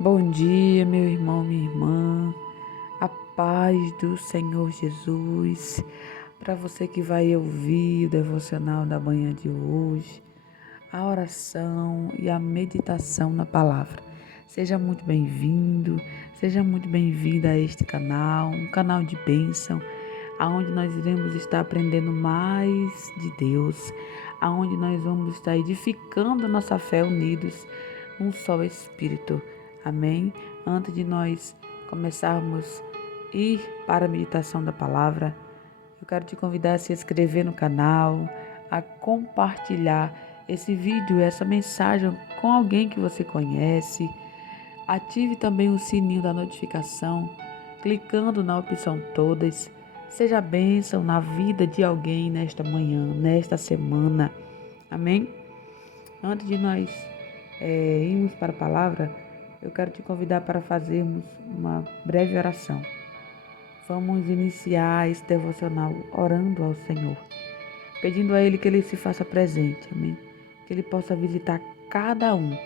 Bom dia, meu irmão, minha irmã. A paz do Senhor Jesus. Para você que vai ouvir o devocional da manhã de hoje, a oração e a meditação na palavra. Seja muito bem-vindo, seja muito bem-vinda a este canal, um canal de bênção, aonde nós iremos estar aprendendo mais de Deus, aonde nós vamos estar edificando a nossa fé unidos num só Espírito. Amém? Antes de nós começarmos a ir para a meditação da palavra, eu quero te convidar a se inscrever no canal, a compartilhar esse vídeo, essa mensagem com alguém que você conhece. Ative também o sininho da notificação, clicando na opção todas. Seja bênção na vida de alguém nesta manhã, nesta semana. Amém? Antes de nós irmos para a palavra, eu quero te convidar para fazermos uma breve oração. Vamos iniciar esse devocional orando ao Senhor, pedindo a Ele que Ele se faça presente, amém? Que Ele possa visitar cada um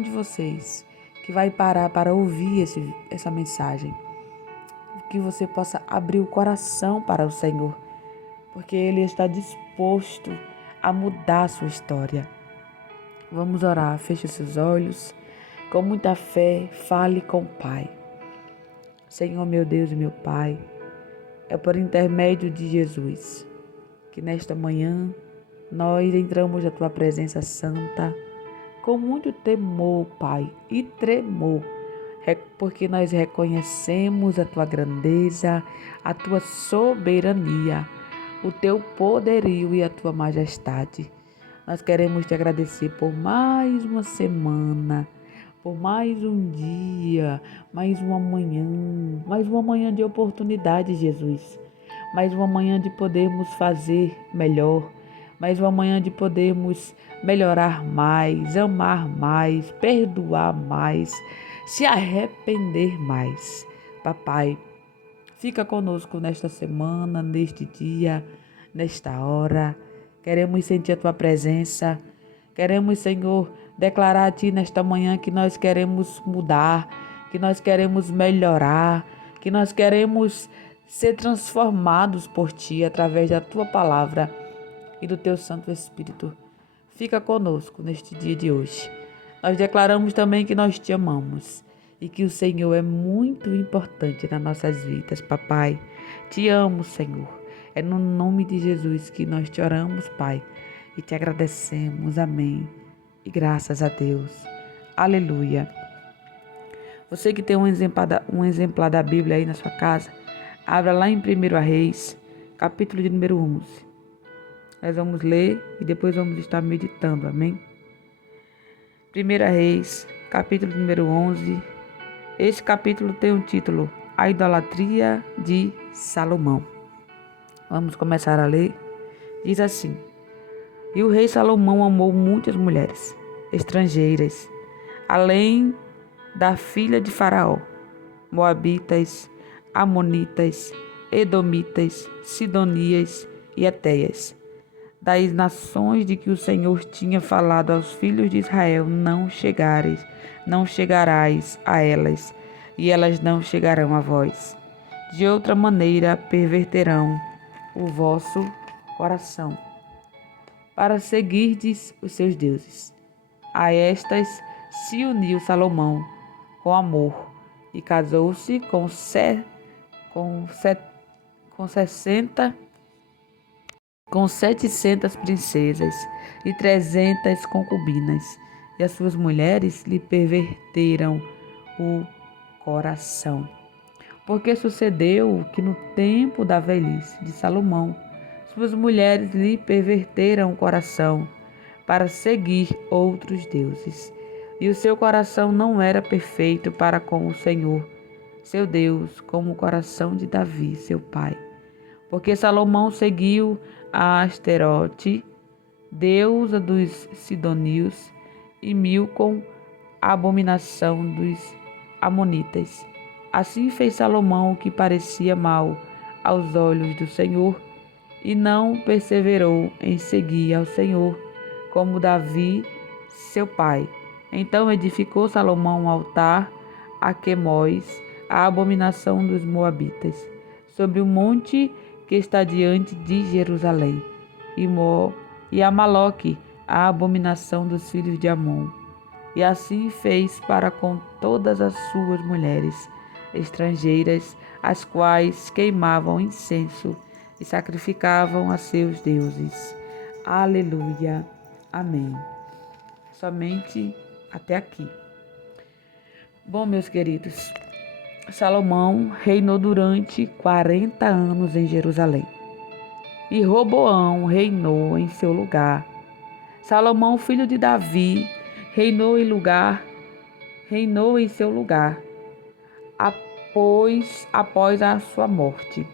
de vocês que vai parar para ouvir essa mensagem. Que você possa abrir o coração para o Senhor, porque Ele está disposto a mudar a sua história. Vamos orar, feche os seus olhos, com muita fé, fale com o Pai. Senhor, meu Deus e meu Pai, é por intermédio de Jesus que nesta manhã nós entramos na Tua presença santa com muito temor, Pai, e tremor, porque nós reconhecemos a Tua grandeza, a Tua soberania, o Teu poderio e a Tua majestade. Nós queremos te agradecer por mais uma semana, por mais um dia, mais uma manhã de oportunidade, Jesus. Mais uma manhã de podermos fazer melhor, mais uma manhã de podermos melhorar mais, amar mais, perdoar mais, se arrepender mais. Papai, fica conosco nesta semana, neste dia, nesta hora. Queremos sentir a Tua presença. Queremos, Senhor, declarar a Ti nesta manhã que nós queremos mudar, que nós queremos melhorar, que nós queremos ser transformados por Ti através da Tua palavra e do Teu Santo Espírito. Fica conosco neste dia de hoje. Nós declaramos também que nós Te amamos e que o Senhor é muito importante nas nossas vidas, papai. Te amo, Senhor. É no nome de Jesus que nós te oramos, Pai, e te agradecemos. Amém. E graças a Deus. Aleluia. Você que tem um exemplar da Bíblia aí na sua casa, abra lá em 1 Reis, capítulo de número 11. Nós vamos ler e depois vamos estar meditando, amém? 1 Reis, capítulo de número 11. Este capítulo tem o título A Idolatria de Salomão. Vamos começar a ler. Diz assim: E o rei Salomão amou muitas mulheres estrangeiras, além da filha de Faraó, moabitas, amonitas, edomitas, sidonias e etéias, das nações de que o Senhor tinha falado aos filhos de Israel: não chegarás a elas, e elas não chegarão a vós. De outra maneira perverterão o vosso coração, para seguirdes os seus deuses. A estas se uniu Salomão com amor e casou-se com 700 princesas e 300 concubinas, e as suas mulheres lhe perverteram o coração. Porque sucedeu que no tempo da velhice de Salomão, suas mulheres lhe perverteram o coração para seguir outros deuses. E o seu coração não era perfeito para com o Senhor, seu Deus, como o coração de Davi, seu pai. Porque Salomão seguiu a Asterote, deusa dos sidonios, e Milcom, a abominação dos amonitas. Assim fez Salomão o que parecia mal aos olhos do Senhor, e não perseverou em seguir ao Senhor, como Davi, seu pai, Então edificou Salomão um altar a Quemós, a abominação dos moabitas, sobre o monte que está diante de Jerusalém, e a Maloque, a abominação dos filhos de Amon. E assim fez para com todas as suas mulheres estrangeiras, as quais queimavam incenso e sacrificavam a seus deuses. Aleluia. Amém. Somente até aqui. Bom, meus queridos, Salomão reinou durante 40 anos em Jerusalém e Roboão reinou em seu lugar. Salomão, filho de Davi, reinou em seu lugar após a sua morte.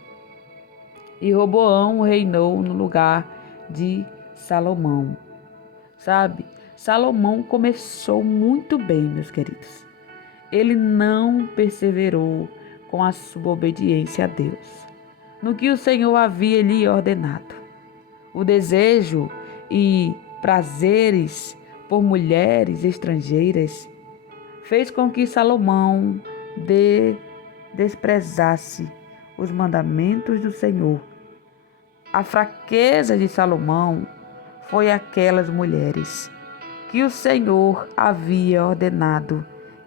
E Roboão reinou no lugar de Salomão. Sabe? Salomão começou muito bem, meus queridos. Ele não perseverou com a sua obediência a Deus, no que o Senhor havia lhe ordenado. O desejo e prazeres por mulheres estrangeiras fez com que Salomão desprezasse os mandamentos do Senhor. A fraqueza de Salomão foi aquelas mulheres que o Senhor havia ordenado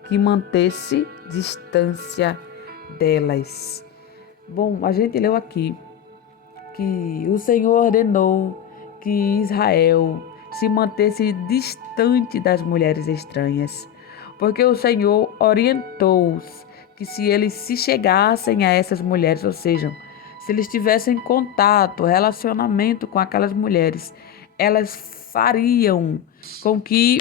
que mantesse distância delas. Bom, a gente leu aqui que o Senhor ordenou que Israel se mantesse distante das mulheres estranhas, porque o Senhor orientou-os que se eles se chegassem a essas mulheres, ou seja, se eles tivessem contato, relacionamento com aquelas mulheres, elas fariam com que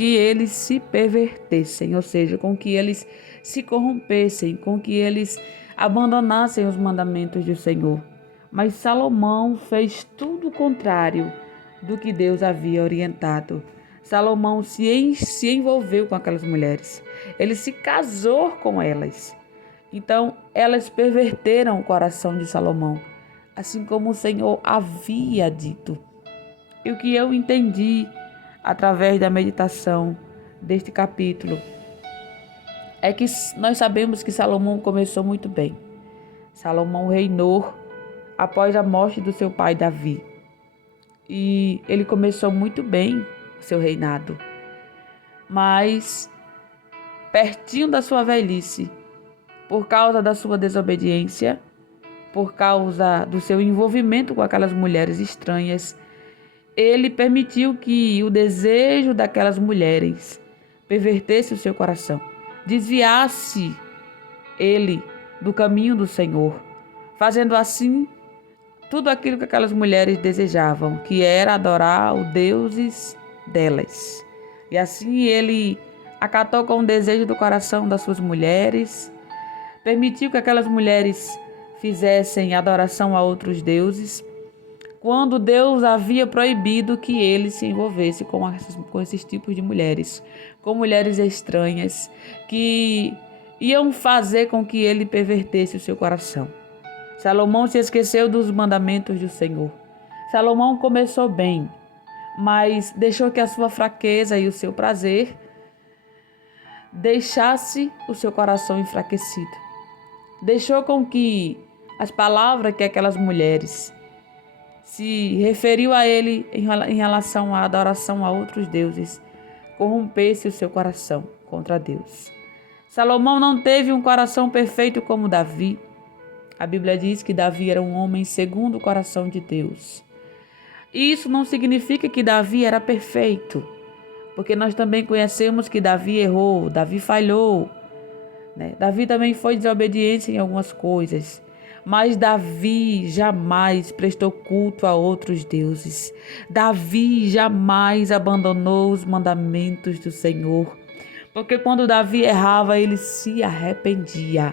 eles se pervertessem, ou seja, com que eles se corrompessem, com que eles abandonassem os mandamentos do Senhor. Mas Salomão fez tudo o contrário do que Deus havia orientado. Salomão se envolveu com aquelas mulheres. Ele se casou com elas. Então, elas perverteram o coração de Salomão, assim como o Senhor havia dito. E o que eu entendi através da meditação deste capítulo é que nós sabemos que Salomão começou muito bem. Salomão reinou após a morte do seu pai Davi. E ele começou muito bem o seu reinado. Mas, pertinho da sua velhice, por causa da sua desobediência, por causa do seu envolvimento com aquelas mulheres estranhas, ele permitiu que o desejo daquelas mulheres pervertesse o seu coração, desviasse ele do caminho do Senhor, fazendo assim tudo aquilo que aquelas mulheres desejavam, que era adorar os deuses delas. E assim ele acatou com o desejo do coração das suas mulheres, permitiu que aquelas mulheres fizessem adoração a outros deuses, quando Deus havia proibido que ele se envolvesse com esses tipos de mulheres, com mulheres estranhas, que iam fazer com que ele pervertesse o seu coração. Salomão se esqueceu dos mandamentos do Senhor. Salomão começou bem, mas deixou que a sua fraqueza e o seu prazer deixasse o seu coração enfraquecido. Deixou com que as palavras que aquelas mulheres se referiu a ele em relação à adoração a outros deuses, corrompesse o seu coração contra Deus. Salomão não teve um coração perfeito como Davi. A Bíblia diz que Davi era um homem segundo o coração de Deus. E isso não significa que Davi era perfeito, porque nós também conhecemos que Davi errou, Davi falhou, né? Davi também foi desobediente em algumas coisas. Mas Davi jamais prestou culto a outros deuses. Davi jamais abandonou os mandamentos do Senhor. Porque quando Davi errava, ele se arrependia.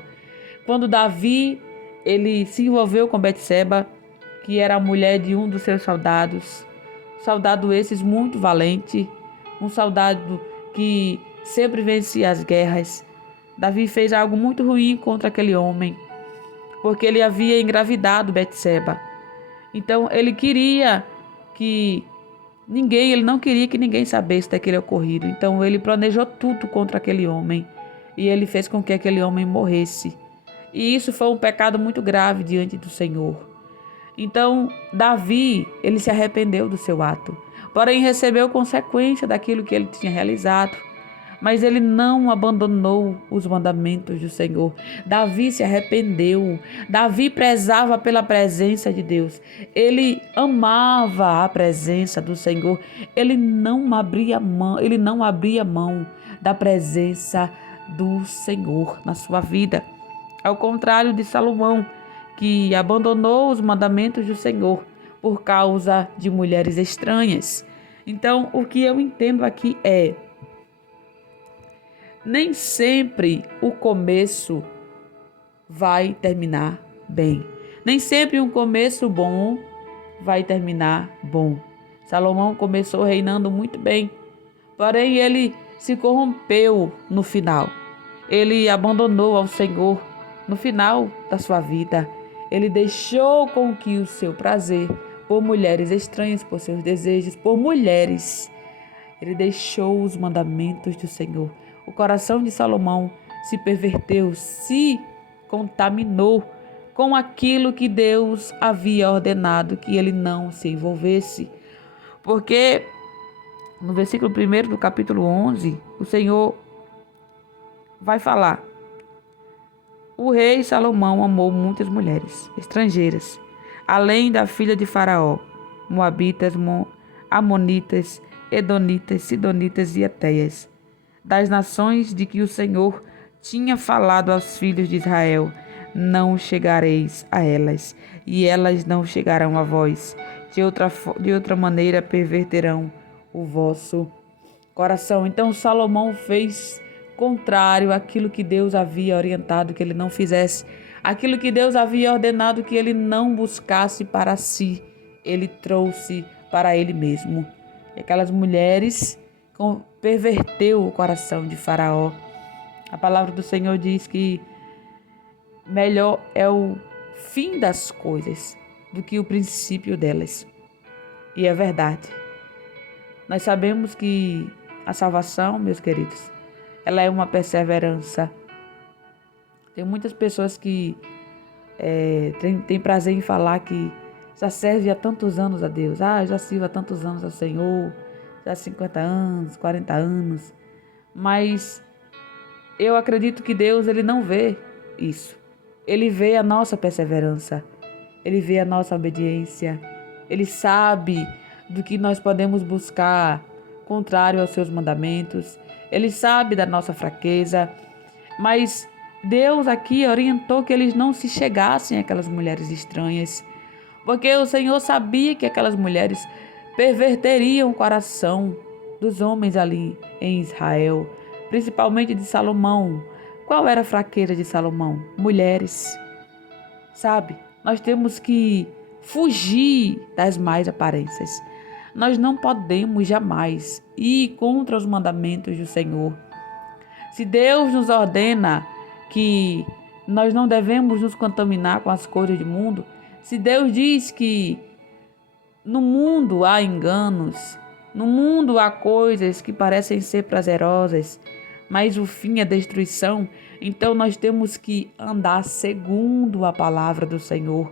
Quando Davi ele se envolveu com Betseba, que era a mulher de um dos seus soldados. Soldado esses muito valente. Um soldado que sempre vencia as guerras. Davi fez algo muito ruim contra aquele homem, porque ele havia engravidado Betseba. Então ele queria que Ele não queria que ninguém sabesse daquele ocorrido. Então ele planejou tudo contra aquele homem e ele fez com que aquele homem morresse. E isso foi um pecado muito grave diante do Senhor. Então Davi, ele se arrependeu do seu ato, porém recebeu consequência daquilo que ele tinha realizado. Mas ele não abandonou os mandamentos do Senhor. Davi se arrependeu. Davi prezava pela presença de Deus. Ele amava a presença do Senhor. Ele não abria mão da presença do Senhor na sua vida. Ao contrário de Salomão, que abandonou os mandamentos do Senhor por causa de mulheres estranhas. Então, o que eu entendo aqui é: nem sempre o começo vai terminar bem. Nem sempre um começo bom vai terminar bom. Salomão começou reinando muito bem, porém ele se corrompeu no final. Ele abandonou ao Senhor no final da sua vida. Ele deixou com que o seu prazer por mulheres estranhas, por seus desejos, por mulheres, ele deixou os mandamentos do Senhor. O coração de Salomão se perverteu, se contaminou com aquilo que Deus havia ordenado que ele não se envolvesse. Porque no versículo 1 do capítulo 11, o Senhor vai falar: o rei Salomão amou muitas mulheres estrangeiras, além da filha de Faraó, moabitas, amonitas, edonitas, sidonitas e etéias, das nações de que o Senhor tinha falado aos filhos de Israel: não chegareis a elas, e elas não chegarão a vós. De outra maneira perverterão o vosso coração. Então Salomão fez contrário àquilo que Deus havia orientado que ele não fizesse, aquilo que Deus havia ordenado que ele não buscasse para si, ele trouxe para ele mesmo. E aquelas mulheres perverteu o coração de Faraó. A palavra do Senhor diz que melhor é o fim das coisas do que o princípio delas. E é verdade. Nós sabemos que a salvação, meus queridos, ela é uma perseverança. Tem muitas pessoas que têm prazer em falar que já serve há tantos anos a Deus. Eu já sirvo há tantos anos ao Senhor, já 50 anos, 40 anos. Mas eu acredito que Deus, ele não vê isso. Ele vê a nossa perseverança. Ele vê a nossa obediência. Ele sabe do que nós podemos buscar contrário aos seus mandamentos. Ele sabe da nossa fraqueza. Mas Deus aqui orientou que eles não se chegassem àquelas mulheres estranhas, porque o Senhor sabia que aquelas mulheres perverteriam o coração dos homens ali em Israel, principalmente de Salomão. Qual era a fraqueza de Salomão? Mulheres. Sabe, nós temos que fugir das más aparências. Nós não podemos jamais ir contra os mandamentos do Senhor. Se Deus nos ordena que nós não devemos nos contaminar com as coisas do mundo, se Deus diz que no mundo há enganos, no mundo há coisas que parecem ser prazerosas, mas o fim é destruição, então nós temos que andar segundo a palavra do Senhor.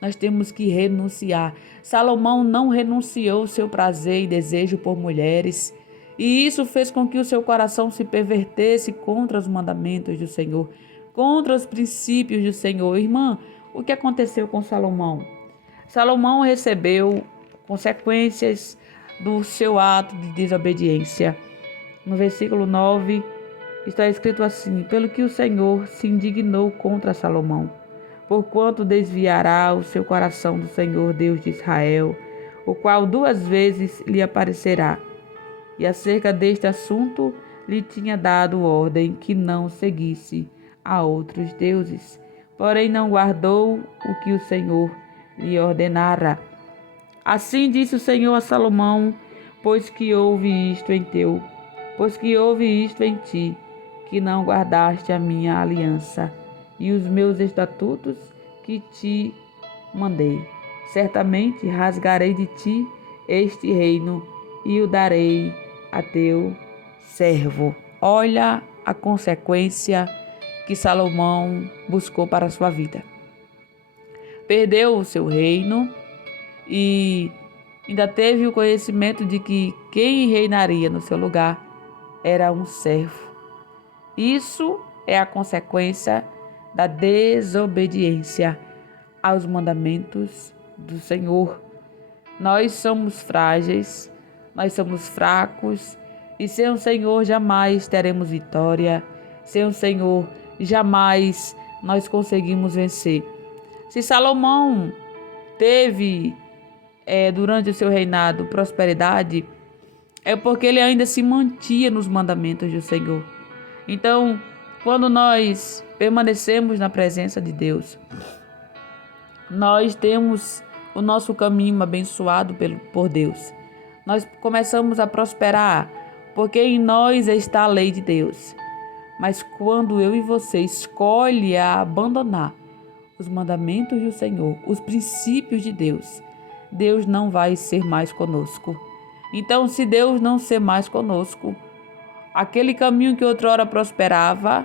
Nós temos que renunciar. Salomão não renunciou ao seu prazer e desejo por mulheres, e isso fez com que o seu coração se pervertesse contra os mandamentos do Senhor, contra os princípios do Senhor. Irmã, o que aconteceu com Salomão? Salomão recebeu consequências do seu ato de desobediência. No versículo 9 está escrito assim: pelo que o Senhor se indignou contra Salomão, porquanto desviará o seu coração do Senhor Deus de Israel, o qual 2 vezes lhe aparecerá. E acerca deste assunto lhe tinha dado ordem que não seguisse a outros deuses, porém não guardou o que o Senhor lhe ordenara. Assim disse o Senhor a Salomão: pois que houve isto em ti, que não guardaste a minha aliança e os meus estatutos que te mandei, certamente rasgarei de ti este reino e o darei a teu servo. Olha a consequência que Salomão buscou para a sua vida. Perdeu o seu reino e ainda teve o conhecimento de que quem reinaria no seu lugar era um servo. Isso é a consequência da desobediência aos mandamentos do Senhor. Nós somos frágeis, nós somos fracos e sem o Senhor jamais teremos vitória. Sem o Senhor jamais nós conseguimos vencer. Se Salomão teve durante o seu reinado prosperidade, é porque ele ainda se mantinha nos mandamentos do Senhor. Então, quando nós permanecemos na presença de Deus, nós temos o nosso caminho abençoado por Deus. Nós começamos a prosperar, porque em nós está a lei de Deus. Mas quando eu e você escolhe a abandonar os mandamentos do Senhor, os princípios de Deus, Deus não vai ser mais conosco. Então, se Deus não ser mais conosco, aquele caminho que outrora prosperava,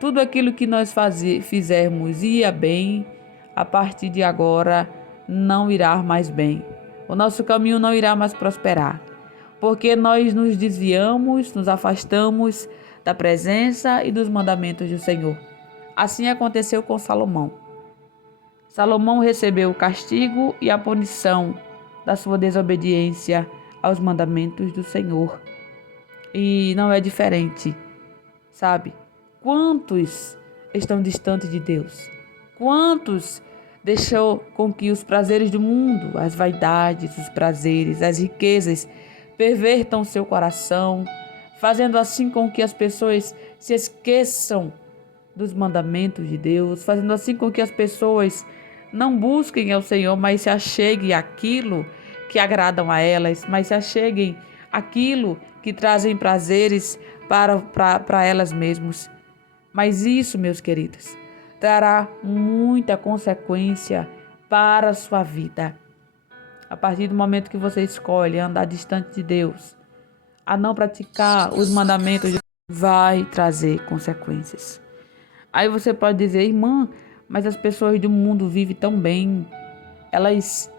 tudo aquilo que nós fizermos ia bem, a partir de agora não irá mais bem. O nosso caminho não irá mais prosperar, porque nós nos desviamos, nos afastamos da presença e dos mandamentos do Senhor. Assim aconteceu com Salomão. Salomão recebeu o castigo e a punição da sua desobediência aos mandamentos do Senhor. E não é diferente, sabe? Quantos estão distantes de Deus? Quantos deixou com que os prazeres do mundo, as vaidades, os prazeres, as riquezas pervertam seu coração, fazendo assim com que as pessoas se esqueçam dos mandamentos de Deus, fazendo assim com que as pessoas não busquem ao Senhor, mas se acheguem àquilo que agradam a elas, mas se acheguem àquilo que trazem prazeres para elas mesmas. Mas isso, meus queridos, trará muita consequência para a sua vida. A partir do momento que você escolhe andar distante de Deus, a não praticar os mandamentos, vai trazer consequências. Aí você pode dizer, irmã, mas as pessoas do mundo vivem tão bem, elas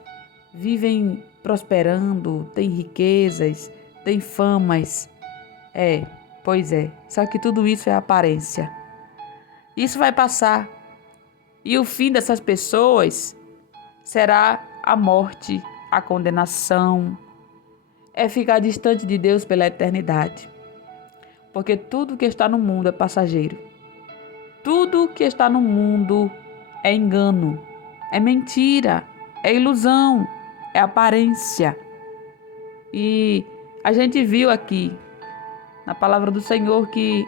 vivem prosperando, têm riquezas, têm famas. Pois é, só que tudo isso é aparência. Isso vai passar. E o fim dessas pessoas será a morte, a condenação. É ficar distante de Deus pela eternidade. Porque tudo que está no mundo é passageiro. Tudo que está no mundo é engano, é mentira, é ilusão, é aparência. E a gente viu aqui na palavra do Senhor que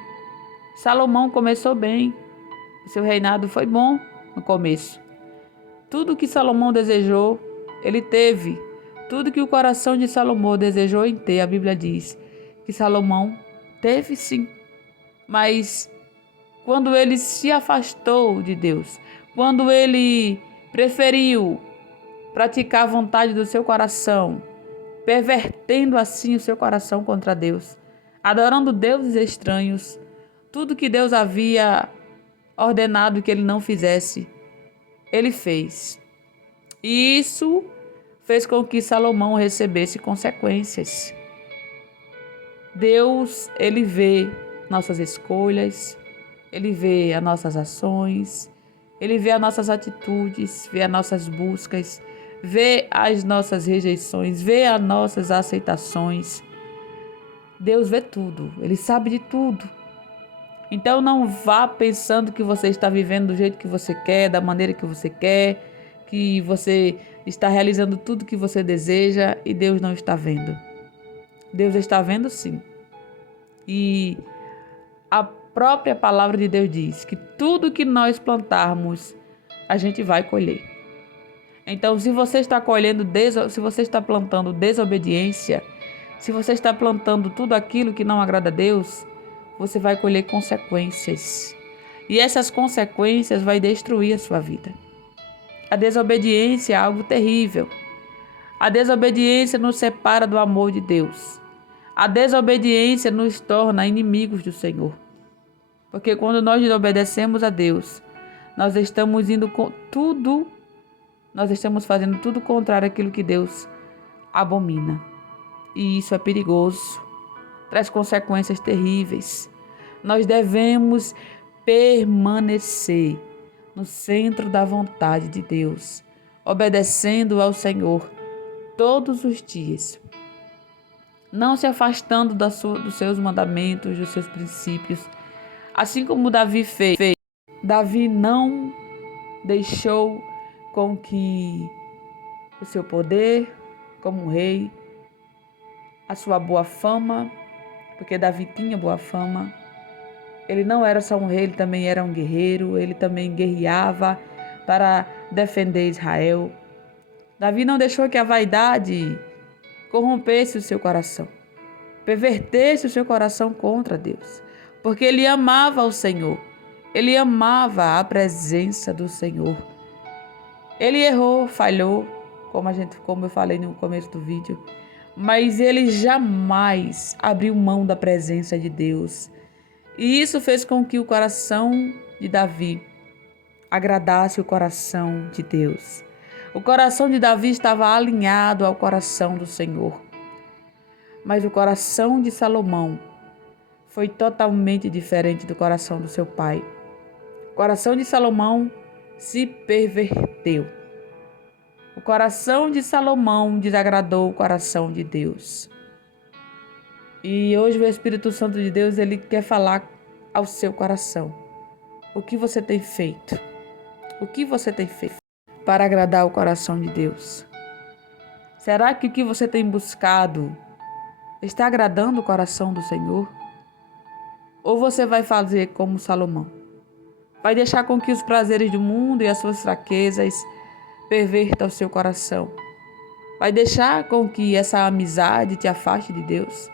Salomão começou bem. Seu reinado foi bom no começo. Tudo que Salomão desejou, ele teve. Tudo que o coração de Salomão desejou em ter, a Bíblia diz que Salomão teve sim. Mas quando ele se afastou de Deus, quando ele preferiu praticar a vontade do seu coração, pervertendo assim o seu coração contra Deus, adorando deuses estranhos, tudo que Deus havia ordenado que ele não fizesse, ele fez. E isso fez com que Salomão recebesse consequências. Deus, ele vê nossas escolhas, ele vê as nossas ações, ele vê as nossas atitudes, vê as nossas buscas, vê as nossas rejeições, vê as nossas aceitações. Deus vê tudo, ele sabe de tudo. Então não vá pensando que você está vivendo do jeito que você quer, da maneira que você quer, que você está realizando tudo que você deseja e Deus não está vendo. Deus está vendo sim. E a própria palavra de Deus diz que tudo que nós plantarmos, a gente vai colher. Então, se você está se você está plantando desobediência, se você está plantando tudo aquilo que não agrada a Deus, você vai colher consequências. E essas consequências vai destruir a sua vida. A desobediência é algo terrível. A desobediência nos separa do amor de Deus. A desobediência nos torna inimigos do Senhor. Porque quando nós desobedecemos a Deus, nós estamos indo com tudo, nós estamos fazendo tudo contrário àquilo que Deus abomina. E isso é perigoso, traz consequências terríveis. Nós devemos permanecer no centro da vontade de Deus, obedecendo ao Senhor todos os dias, não se afastando dos seus mandamentos, dos seus princípios, assim como Davi fez. Davi não deixou com que o seu poder como rei, a sua boa fama, porque Davi tinha boa fama, ele não era só um rei, ele também era um guerreiro, ele também guerreava para defender Israel. Davi não deixou que a vaidade corrompesse o seu coração, pervertesse o seu coração contra Deus, porque ele amava o Senhor, ele amava a presença do Senhor. Ele errou, falhou, como eu falei no começo do vídeo, mas ele jamais abriu mão da presença de Deus. E isso fez com que o coração de Davi agradasse o coração de Deus. O coração de Davi estava alinhado ao coração do Senhor. Mas o coração de Salomão foi totalmente diferente do coração do seu pai. O coração de Salomão se perverteu. O coração de Salomão desagradou o coração de Deus. E hoje o Espírito Santo de Deus, ele quer falar ao seu coração. O que você tem feito? O que você tem feito para agradar o coração de Deus? Será que o que você tem buscado está agradando o coração do Senhor? Ou você vai fazer como Salomão? Vai deixar com que os prazeres do mundo e as suas fraquezas pervertam o seu coração? Vai deixar com que essa amizade te afaste de Deus?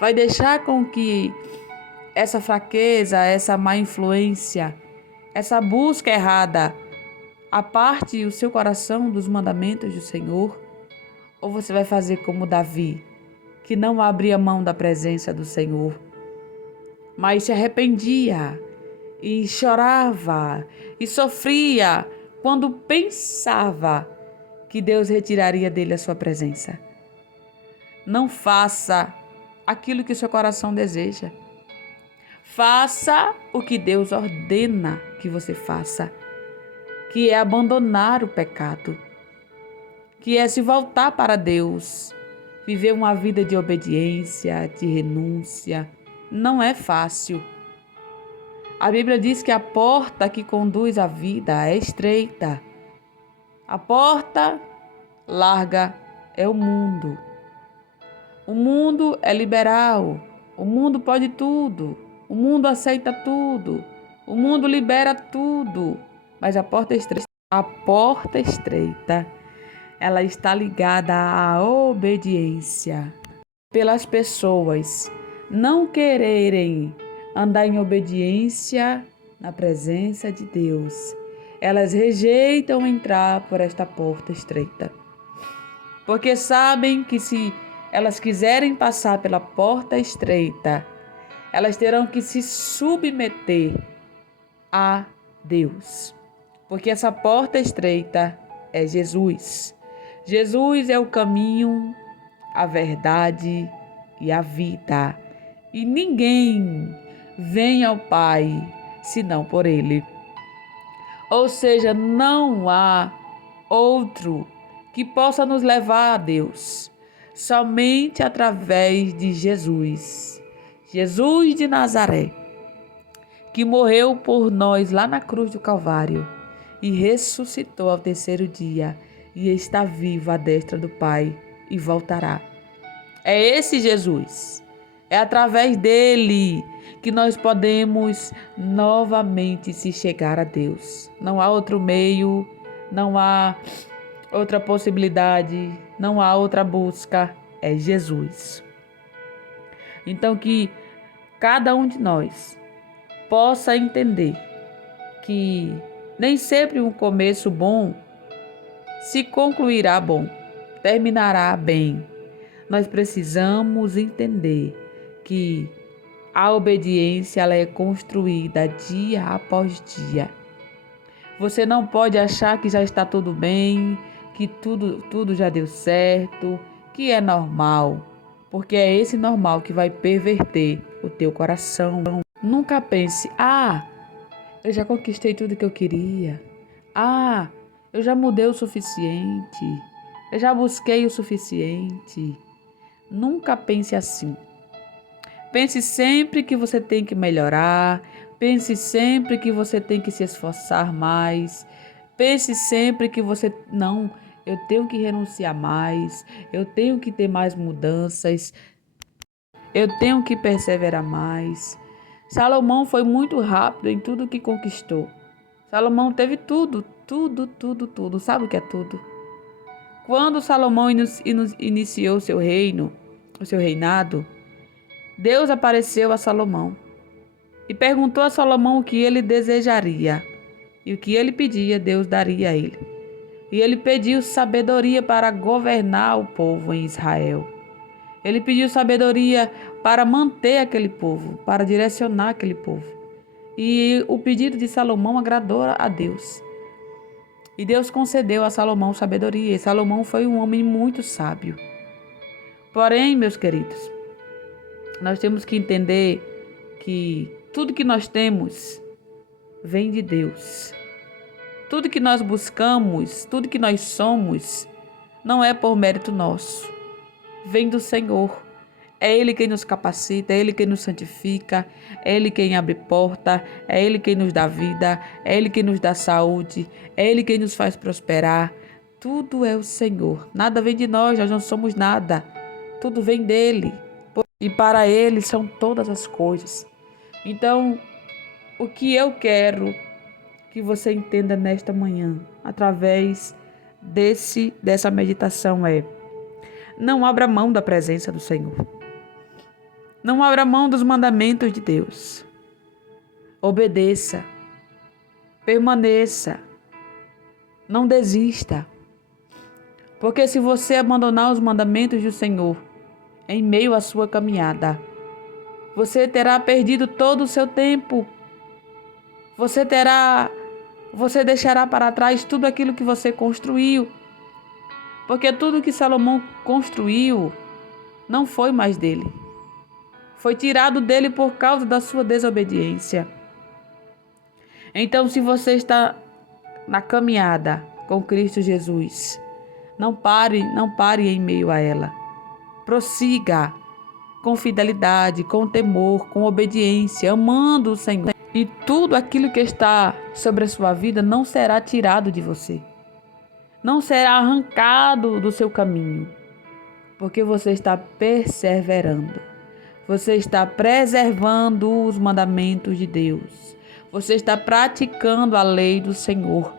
Vai deixar com que essa fraqueza, essa má influência, essa busca errada aparte o seu coração dos mandamentos do Senhor? Ou você vai fazer como Davi, que não abria mão da presença do Senhor, mas se arrependia e chorava e sofria quando pensava que Deus retiraria dele a sua presença? Não faça aquilo que o seu coração deseja. Faça o que Deus ordena que você faça, que é abandonar o pecado, que é se voltar para Deus, viver uma vida de obediência, de renúncia. Não é fácil. A Bíblia diz que a porta que conduz à vida é estreita. A porta larga é o mundo. O mundo é liberal. O mundo pode tudo. O mundo aceita tudo. O mundo libera tudo. Mas a porta estreita, ela está ligada à obediência. Pelas pessoas não quererem andar em obediência na presença de Deus, elas rejeitam entrar por esta porta estreita. Porque sabem que se elas quiserem passar pela porta estreita, elas terão que se submeter a Deus. Porque essa porta estreita é Jesus. Jesus é o caminho, a verdade e a vida. E ninguém vem ao Pai senão por Ele. Ou seja, não há outro que possa nos levar a Deus, somente através de Jesus. Jesus de Nazaré, que morreu por nós lá na cruz do Calvário e ressuscitou ao terceiro dia e está vivo à destra do Pai e voltará. É esse Jesus. É através dele que nós podemos novamente se chegar a Deus. Não há outro meio, não há outra possibilidade, não há outra busca. É Jesus. Então que cada um de nós possa entender que nem sempre um começo bom se concluirá bom. terminará bem. Nós precisamos entender que a obediência ela é construída dia após dia. Você não pode achar que já está tudo bem, que tudo já deu certo, que é normal, porque é esse normal que vai perverter o teu coração. Nunca pense, eu já conquistei tudo que eu queria. Eu já mudei o suficiente. Eu já busquei o suficiente. Nunca pense assim. Pense sempre que você tem que melhorar. Pense sempre que você tem que se esforçar mais. Pense sempre que eu tenho que renunciar mais. Eu tenho que ter mais mudanças. Eu tenho que perseverar mais. Salomão foi muito rápido em tudo que conquistou. Salomão teve tudo, tudo, tudo, tudo. Sabe o que é tudo? Quando Salomão iniciou seu reino, o seu reinado, Deus apareceu a Salomão e perguntou a Salomão o que ele desejaria. E o que ele pedia, Deus daria a ele. E ele pediu sabedoria para governar o povo em Israel. Ele pediu sabedoria para manter aquele povo, para direcionar aquele povo. E o pedido de Salomão agradou a Deus. E Deus concedeu a Salomão sabedoria. E Salomão foi um homem muito sábio. Porém, meus queridos, nós temos que entender que tudo que nós temos vem de Deus. Tudo que nós buscamos, tudo que nós somos, não é por mérito nosso. Vem do Senhor. É Ele quem nos capacita, é Ele quem nos santifica, é Ele quem abre porta, é Ele quem nos dá vida, é Ele quem nos dá saúde, é Ele quem nos faz prosperar. Tudo é o Senhor. Nada vem de nós não somos nada. Tudo vem dEle. E para Ele são todas as coisas. Então, o que eu quero que você entenda nesta manhã, através dessa meditação não abra mão da presença do Senhor. Não abra mão dos mandamentos de Deus. Obedeça. Permaneça. Não desista. Porque se você abandonar os mandamentos do Senhor em meio à sua caminhada, você terá perdido todo o seu tempo. Você deixará para trás tudo aquilo que você construiu. Porque tudo que Salomão construiu não foi mais dele. Foi tirado dele por causa da sua desobediência. Então, se você está na caminhada com Cristo Jesus, não pare em meio a ela. Prossiga com fidelidade, com temor, com obediência, amando o Senhor. E tudo aquilo que está sobre a sua vida não será tirado de você. Não será arrancado do seu caminho, porque você está perseverando. Você está preservando os mandamentos de Deus. Você está praticando a lei do Senhor.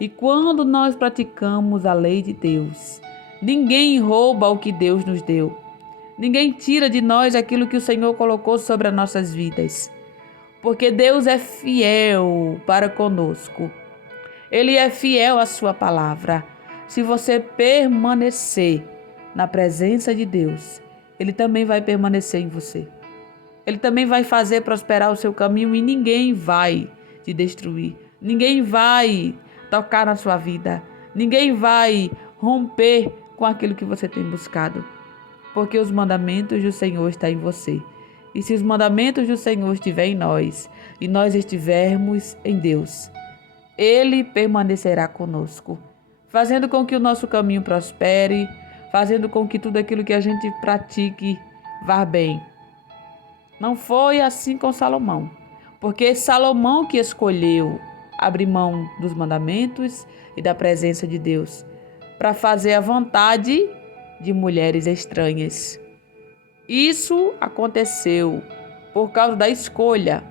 E quando nós praticamos a lei de Deus, ninguém rouba o que Deus nos deu. Ninguém tira de nós aquilo que o Senhor colocou sobre as nossas vidas. Porque Deus é fiel para conosco. Ele é fiel à sua palavra. Se você permanecer na presença de Deus, Ele também vai permanecer em você. Ele também vai fazer prosperar o seu caminho e ninguém vai te destruir. Ninguém vai tocar na sua vida. Ninguém vai romper com aquilo que você tem buscado. Porque os mandamentos do Senhor estão em você. E se os mandamentos do Senhor estiverem em nós e nós estivermos em Deus, Ele permanecerá conosco, fazendo com que o nosso caminho prospere, fazendo com que tudo aquilo que a gente pratique vá bem. Não foi assim com Salomão, porque Salomão que escolheu abrir mão dos mandamentos e da presença de Deus para fazer a vontade de mulheres estranhas. Isso aconteceu por causa da escolha.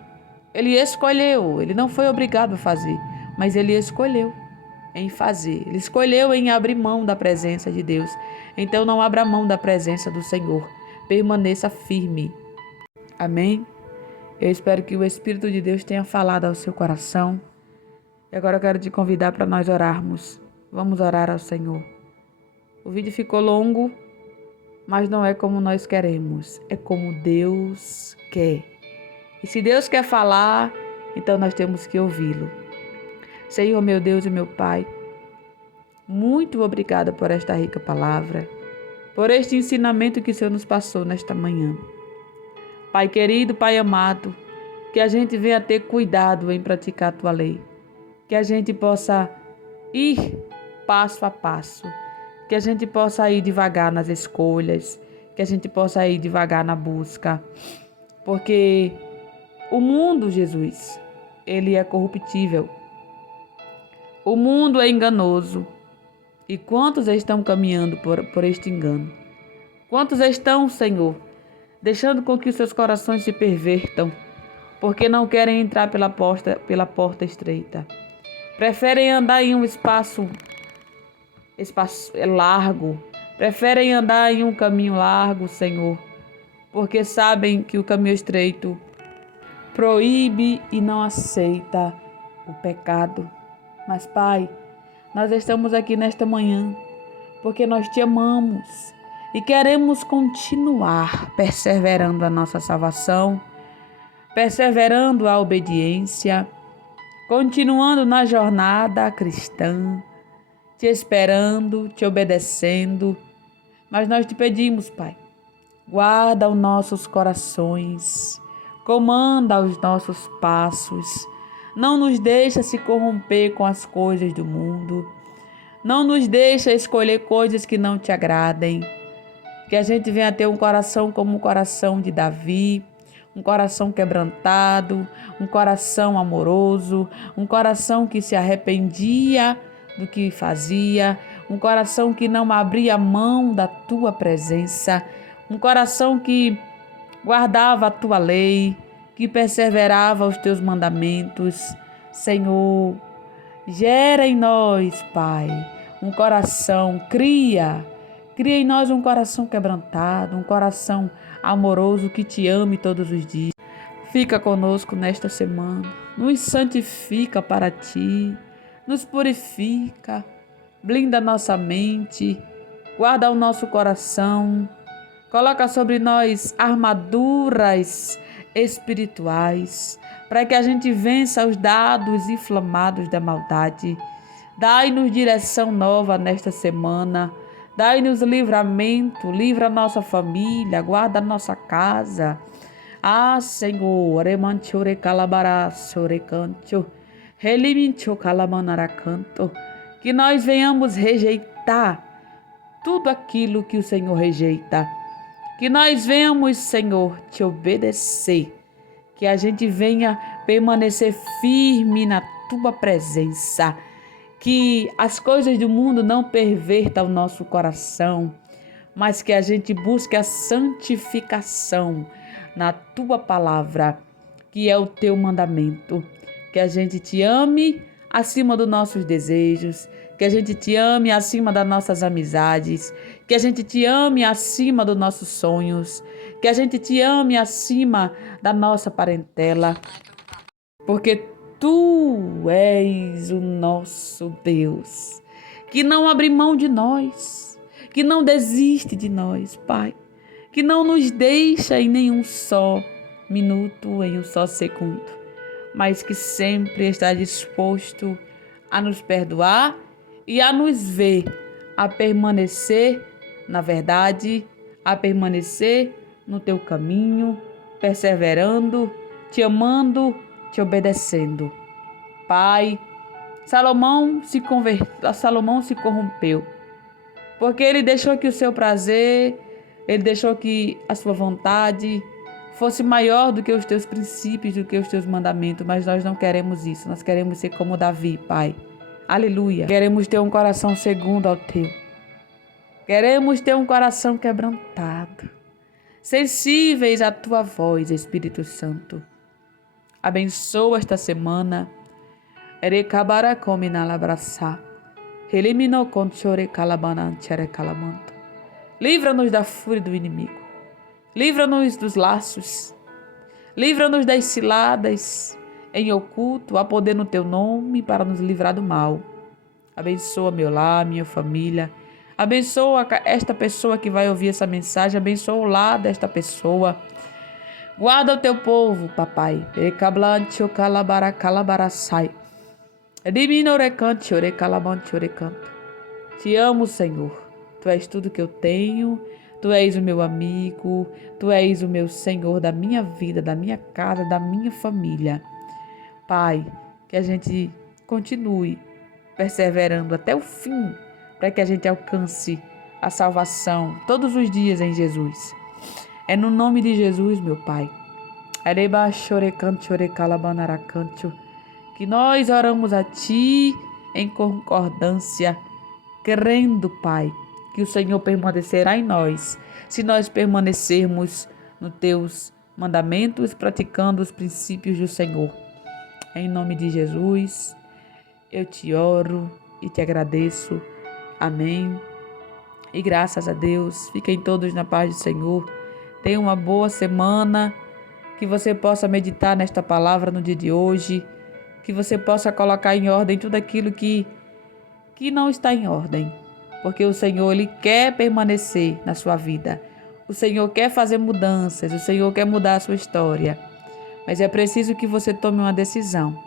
Ele escolheu, ele não foi obrigado a fazer, mas ele escolheu em fazer. Ele escolheu em abrir mão da presença de Deus. Então não abra mão da presença do Senhor. Permaneça firme. Amém? Eu espero que o Espírito de Deus tenha falado ao seu coração. E agora eu quero te convidar para nós orarmos. Vamos orar ao Senhor. O vídeo ficou longo, mas não é como nós queremos, é como Deus quer. E se Deus quer falar, então nós temos que ouvi-lo. Senhor, meu Deus e meu Pai, muito obrigada por esta rica palavra, por este ensinamento que o Senhor nos passou nesta manhã. Pai querido, Pai amado, que a gente venha ter cuidado em praticar a Tua lei, que a gente possa ir passo a passo, que a gente possa ir devagar nas escolhas, que a gente possa ir devagar na busca, porque o mundo, Jesus, ele é corruptível, o mundo é enganoso, e quantos estão caminhando por este engano? Quantos estão, Senhor, deixando com que os seus corações se pervertam, porque não querem entrar pela porta estreita. Preferem andar em um espaço largo, preferem andar em um caminho largo, Senhor, porque sabem que o caminho estreito proíbe e não aceita o pecado. Mas, Pai, nós estamos aqui nesta manhã porque nós te amamos e queremos continuar perseverando a nossa salvação, perseverando a obediência, continuando na jornada cristã, te esperando, te obedecendo. Mas nós te pedimos, Pai, guarda os nossos corações, comanda os nossos passos, não nos deixa se corromper com as coisas do mundo, não nos deixa escolher coisas que não te agradem, que a gente venha ter um coração como o coração de Davi, um coração quebrantado, um coração amoroso, um coração que se arrependia do que fazia, um coração que não abria mão da tua presença, um coração que guardava a tua lei, que perseverava os teus mandamentos. Senhor, gera em nós, Pai, um coração, cria em nós um coração quebrantado, um coração amoroso que te ame todos os dias. Fica conosco nesta semana, nos santifica para ti, nos purifica, blinda nossa mente, guarda o nosso coração, coloca sobre nós armaduras espirituais, para que a gente vença os dados inflamados da maldade. Dai-nos direção nova nesta semana, dai-nos livramento, livra a nossa família, guarda a nossa casa. Ah, Senhor, remanchore calabaraço, recanto, relimincho calamanaracanto, que nós venhamos rejeitar tudo aquilo que o Senhor rejeita, que nós venhamos, Senhor, te obedecer, que a gente venha permanecer firme na tua presença, que as coisas do mundo não pervertam o nosso coração, mas que a gente busque a santificação na tua palavra, que é o teu mandamento, que a gente te ame acima dos nossos desejos, que a gente te ame acima das nossas amizades, que a gente te ame acima dos nossos sonhos, que a gente te ame acima da nossa parentela, porque tu és o nosso Deus, que não abre mão de nós, que não desiste de nós, Pai, que não nos deixa em nenhum só minuto, em um só segundo, mas que sempre está disposto a nos perdoar e a nos ver, a permanecer na verdade, a permanecer no teu caminho, perseverando, te amando, te obedecendo. Pai, Salomão se corrompeu, porque ele deixou que o seu prazer, ele deixou que a sua vontade fosse maior do que os teus princípios, do que os teus mandamentos, mas nós não queremos isso, nós queremos ser como Davi, Pai. Aleluia. Queremos ter um coração segundo ao teu. Queremos ter um coração quebrantado, sensíveis à tua voz, Espírito Santo. Abençoa esta semana. Livra-nos da fúria do inimigo. Livra-nos dos laços. Livra-nos das ciladas em oculto, a poder no teu nome para nos livrar do mal. Abençoa meu lar, minha família. Abençoa esta pessoa que vai ouvir essa mensagem. Abençoa o lar desta pessoa. Guarda o teu povo, papai. Ecablante, calabara, calabaraçai. Edimina orecante, orecalabante, orecanto. Te amo, Senhor. Tu és tudo que eu tenho. Tu és o meu amigo. Tu és o meu Senhor da minha vida, da minha casa, da minha família. Pai, que a gente continue perseverando até o fim, para que a gente alcance a salvação todos os dias em Jesus. É no nome de Jesus, meu Pai. Que nós oramos a Ti em concordância, crendo, Pai, que o Senhor permanecerá em nós, se nós permanecermos nos Teus mandamentos, praticando os princípios do Senhor. Em nome de Jesus, eu te oro e te agradeço. Amém. E graças a Deus, fiquem todos na paz do Senhor. Tenha uma boa semana, que você possa meditar nesta palavra no dia de hoje, que você possa colocar em ordem tudo aquilo que não está em ordem, porque o Senhor, Ele quer permanecer na sua vida. O Senhor quer fazer mudanças, o Senhor quer mudar a sua história, mas é preciso que você tome uma decisão.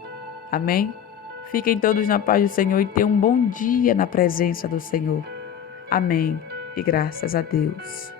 Amém? Fiquem todos na paz do Senhor e tenham um bom dia na presença do Senhor. Amém. E graças a Deus.